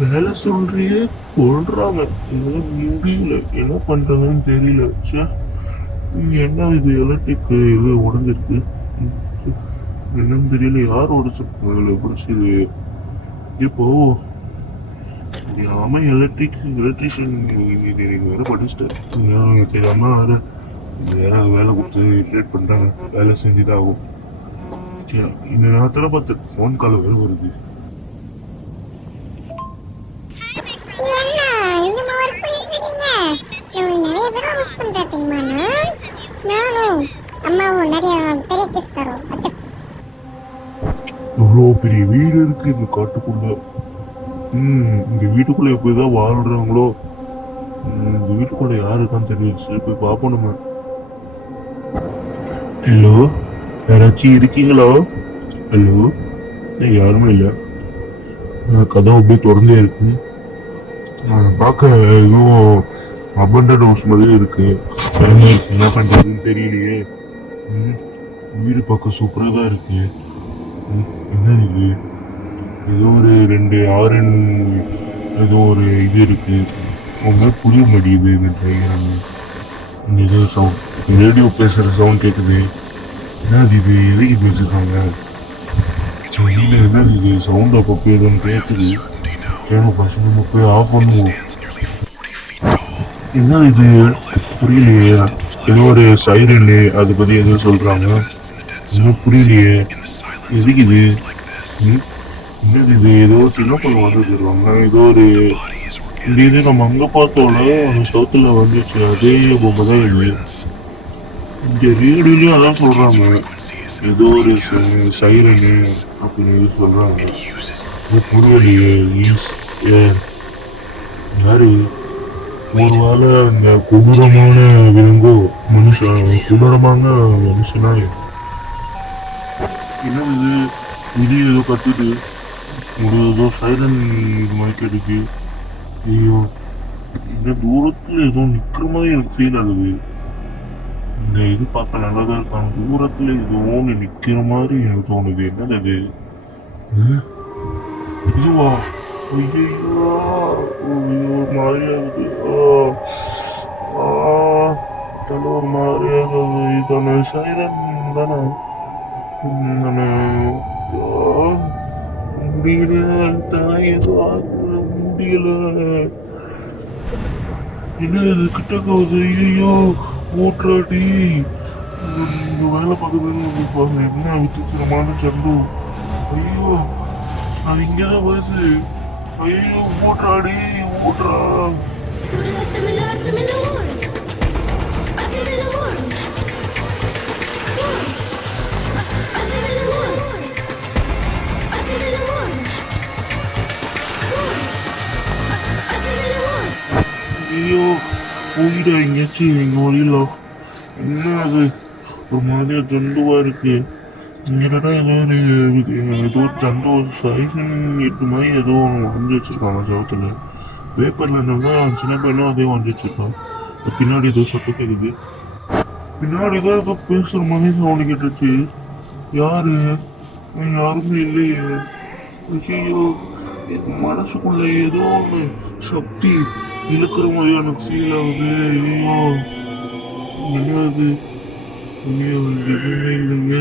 வேலை சொல்றியே கொள்றாங்க. என்னால முடியல, என்ன பண்றதுன்னு தெரியல. ச்சே, என்ன இது எலக்ட்ரிக் இது உடஞ்சிருக்கு. என்னன்னு தெரியல, யார் உடச்சிருக்காங்க பிடிச்சது. இப்போ தெரியாம எலக்ட்ரிஷியன் இன்ஜினியரிங் வேற படிச்சுட்டேன். தெரியாம வேற வேலை கொடுத்து இரிட்டேட் பண்றாங்க. வேலை செஞ்சுதான் ஆகும். இந்த நேரத்துல பார்த்து ஃபோன் கால் வேற வருது. எவ்வளோ பெரிய வீடு இருக்கு இந்த காட்டுக்குள்ள. இந்த வீட்டுக்குள்ள எப்படிதான் வாழ்றாங்களோ. இந்த வீட்டுக்குள்ள யாருக்கான்னு தெரிஞ்சு போய் பார்ப்போம் நம்ம. ஹலோ, யாராச்சும் இருக்கீங்களா? ஹலோ, யாருமே இல்லை. கதவு அப்படியே திறந்தே இருக்கு. பார்க்க எதுவும் அபண்டன்ட் ஹவுஸ் மாதிரி இருக்கு. என்ன பண்றதுன்னு தெரியலையே. வீடு பார்க்க சூப்பராக தான் இருக்கு. என்ன இது? ஏதோ ஒரு 2 ஆரன் ஏதோ ஒரு இது இருக்கு. உங்க புரிய மாட்டேங்குது. இந்த ட்ரைவன் ஏதோ சவுண்ட், ரேடியோ பேசுற சவுண்ட் கேட்குது. என்னது இது? எதுக்கு பேசிருக்காங்க? என்னது இது? சவுண்ட் அப்பப்போ ஏதோன்னு கேட்குது. ஏன்னா பசங்க நம்ம போய் ஆஃப் பண்ணுவோம். என்ன இது? புரியலையே. ஏதோ ஒரு சைரனு அதை பத்தி ஏதோ சொல்றாங்க. இன்னும் புரியலையே. எதுக்கு இது? என்னது இது? ஏதோ சின்ன பொண்ணு வந்து சொல்லுவாங்க. ஏதோ ஒரு இது நம்ம அங்க பார்த்தோம்ல, அந்த சவுத்துல வந்துச்சு. அதே பொம்மை தான் இது. இந்த ரேடியோலயும் அதான் சொல்றாங்க. ஏதோ ஒரு சைரனு அப்படின்னு சொல்றாங்க. புரியலையே. யாரு? ஒரு வேளை இந்த கொடூரமான விலங்கோ கொடூரமான மனுஷனா? என்னது இது? ஏதோ கத்துது. ஒரு ஏதோ சைரன் இது மாதிரி கேட்டுச்சு. ஐயோ, இந்த தூரத்துல ஏதோ நிக்கிற மாதிரி எனக்கு ஃபீல் ஆகுது. இந்த இது பார்க்க நல்லாதான் இருக்காங்க. தூரத்துல ஏதோ ஒன்று நிக்கிற மாதிரி எனக்கு தோணுது. என்னது அது? இதுவா? ஐயோ, மாதிரியாகுது. தலை ஒரு மாதிரியாகுது. இதான சைரன் தானே? முடியல, தலை ஏதோ ஆகுது. முடியல. என்ன இது கிட்ட போகுது? ஐயோ, ஓட்டுறாடி. இங்க வேலை பார்க்குறது என்ன விசித்திரமான சண்டு. ஐயோ, அது இங்கதான் வருது. ஐயோ, ஓட்டுறாடி, ஓட்டுறா. ஐயோ, போயிடா எங்கேயாச்சும் எங்க வழியில. என்ன அது? ஒரு மாதிரியா ஜந்துவா இருக்கு. இங்கடா ஏதோ ஜந்து சைகன் எட்டு மாதிரி ஏதோ வரைஞ்சி வச்சிருக்காங்க சவுத்துல. பேப்பர்ல என்னன்னா சின்ன பையனும் அதே வரைஞ்சி வச்சிருக்கான். பின்னாடி ஏதோ சத்தம் கேக்குது. பின்னாடிதான் ஏதோ பேசுற மாதிரி சவுண்ட் கேட்டுச்சு. யாரு? யாருமே இல்லையே. ஐயோ, மனசுக்குள்ள ஏதோ ஒன்று சக்தி இழுக்கிற மாதிரி எனக்கு ஃபீல் ஆகுது. ஐயோ, என்னது? ஐயோ, எதுவுமே இல்லைங்க.